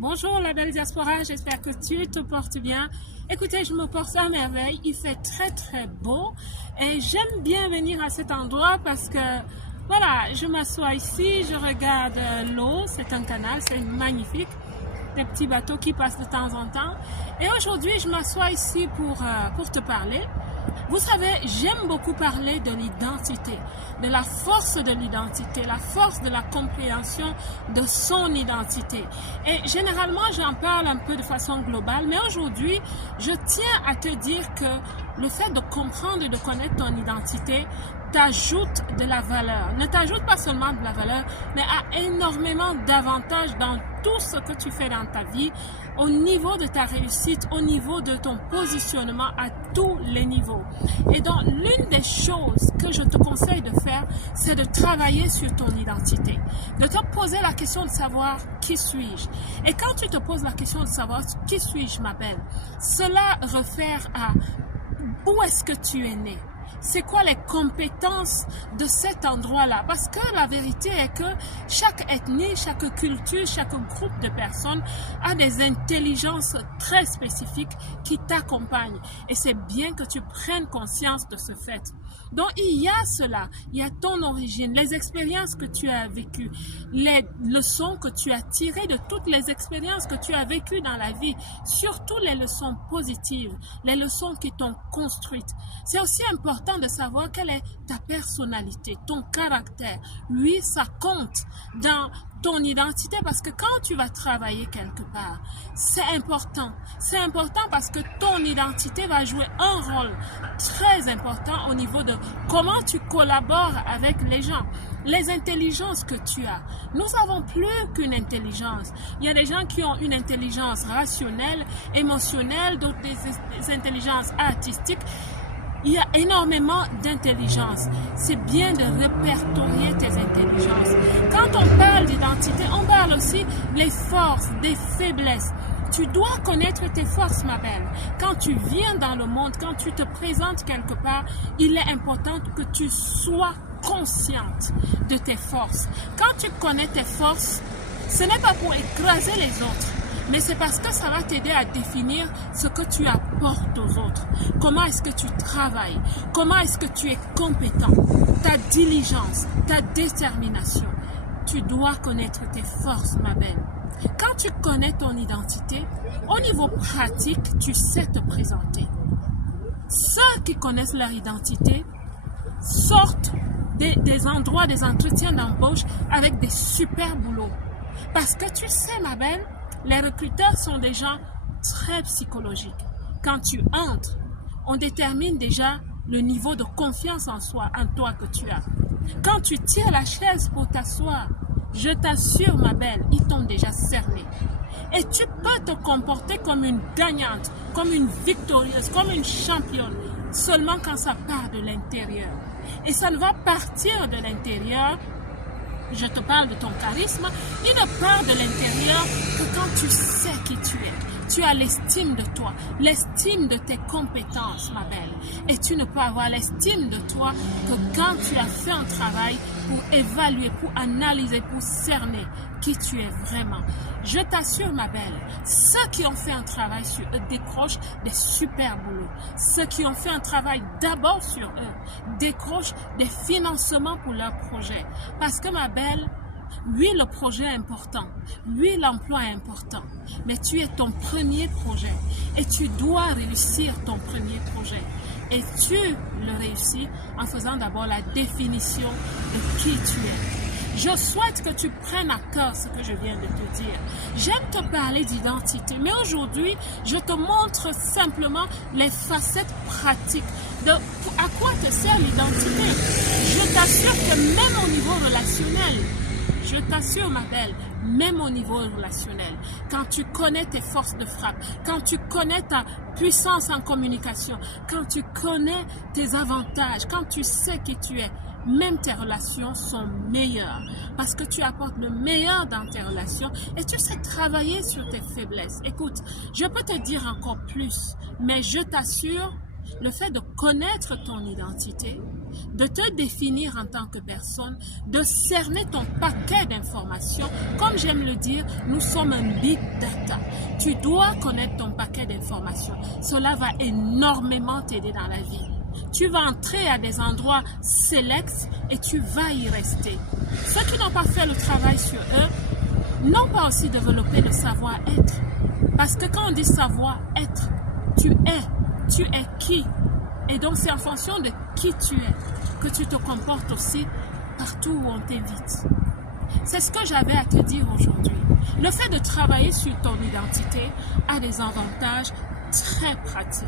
Bonjour la belle diaspora, j'espère que tu te portes bien. Écoutez, je me porte à merveille, il fait très beau et j'aime bien venir à cet endroit parce que voilà, je m'assois ici, je regarde l'eau, c'est un canal, c'est magnifique, des petits bateaux qui passent de temps en temps. Et aujourd'hui, je m'assois ici pour te parler. Vous savez, j'aime beaucoup parler de l'identité, de la force de l'identité, la force de la compréhension de son identité. Et généralement, j'en parle un peu de façon globale, mais aujourd'hui, je tiens à te dire que le fait de comprendre et de connaître ton identité t'ajoute de la valeur. Ne t'ajoute pas seulement de la valeur, mais a énormément d'avantages dans tout ce que tu fais dans ta vie, au niveau de ta réussite, au niveau de ton positionnement à tous les niveaux. Et donc, l'une des choses que je te conseille de faire, c'est de travailler sur ton identité, de te poser la question de savoir qui suis-je. Et quand tu te poses la question de savoir qui suis-je, ma belle, cela réfère à où est-ce que tu es né. C'est quoi les compétences de cet endroit-là? Parce que la vérité est que chaque ethnie, chaque culture, chaque groupe de personnes a des intelligences très spécifiques qui t'accompagnent. Et c'est bien que tu prennes conscience de ce fait. Donc, il y a cela, il y a ton origine, les expériences que tu as vécues, les leçons que tu as tirées de toutes les expériences que tu as vécues dans la vie, surtout les leçons positives, les leçons qui t'ont construite. C'est aussi important de savoir quelle est ta personnalité, ton caractère. Oui, ça compte dans ton identité parce que quand tu vas travailler quelque part, c'est important. C'est important parce que ton identité va jouer un rôle très important au niveau de comment tu collabores avec les gens, les intelligences que tu as. Nous avons plus qu'une intelligence. Il y a des gens qui ont une intelligence rationnelle, émotionnelle, d'autres des intelligences artistiques. Il y a énormément d'intelligence. C'est bien de répertorier tes intelligences. Quand on parle d'identité, on parle aussi des forces, des faiblesses. Tu dois connaître tes forces, ma belle. Quand tu viens dans le monde, quand tu te présentes quelque part, il est important que tu sois consciente de tes forces. Quand tu connais tes forces, ce n'est pas pour écraser les autres, mais c'est parce que ça va t'aider à définir ce que tu apportes aux autres. Comment est-ce que tu travailles? Comment est-ce que tu es compétent? Ta diligence, ta détermination. Tu dois connaître tes forces, ma belle. Quand tu connais ton identité, au niveau pratique, tu sais te présenter. Ceux qui connaissent leur identité sortent des endroits, des entretiens d'embauche avec des super boulots. Parce que tu sais, ma belle, les recruteurs sont des gens très psychologiques. Quand tu entres, on détermine déjà le niveau de confiance en soi, en toi que tu as. Quand tu tiens la chaise pour t'asseoir, je t'assure, ma belle, ils t'ont déjà cerné. Et tu peux te comporter comme une gagnante, comme une victorieuse, comme une championne, seulement quand ça part de l'intérieur. Et ça ne va partir de l'intérieur. Je te parle de ton charisme, il ne part de l'intérieur que quand tu sais qui tu es. Tu as l'estime de toi, l'estime de tes compétences, ma belle. Et tu ne peux avoir l'estime de toi que quand tu as fait un travail pour évaluer, pour analyser, pour cerner qui tu es vraiment. Je t'assure, ma belle, ceux qui ont fait un travail sur eux décrochent des super boulots. Ceux qui ont fait un travail d'abord sur eux décrochent des financements pour leurs projets. Parce que, ma belle, oui, le projet est important. Oui, l'emploi est important. Mais tu es ton premier projet. Et tu dois réussir ton premier projet. Et tu le réussis en faisant d'abord la définition de qui tu es. Je souhaite que tu prennes à cœur ce que je viens de te dire. J'aime te parler d'identité, mais aujourd'hui, je te montre simplement les facettes pratiques de à quoi te sert l'identité. Je t'assure que même au niveau relationnel, je t'assure, ma belle, même au niveau relationnel, quand tu connais tes forces de frappe, quand tu connais ta puissance en communication, quand tu connais tes avantages, quand tu sais qui tu es, même tes relations sont meilleures parce que tu apportes le meilleur dans tes relations et tu sais travailler sur tes faiblesses. Écoute, je peux te dire encore plus, mais je t'assure, le fait de connaître ton identité, de te définir en tant que personne, de cerner ton paquet d'informations. Comme j'aime le dire, nous sommes un big data. Tu dois connaître ton paquet d'informations. Cela va énormément t'aider dans la vie. Tu vas entrer à des endroits sélects et tu vas y rester. Ceux qui n'ont pas fait le travail sur eux n'ont pas aussi développé le savoir-être. Parce que quand on dit savoir-être, tu es qui? Et donc c'est en fonction de qui tu es que tu te comportes aussi partout où on t'invite. C'est ce que j'avais à te dire aujourd'hui. Le fait de travailler sur ton identité a des avantages très pratiques.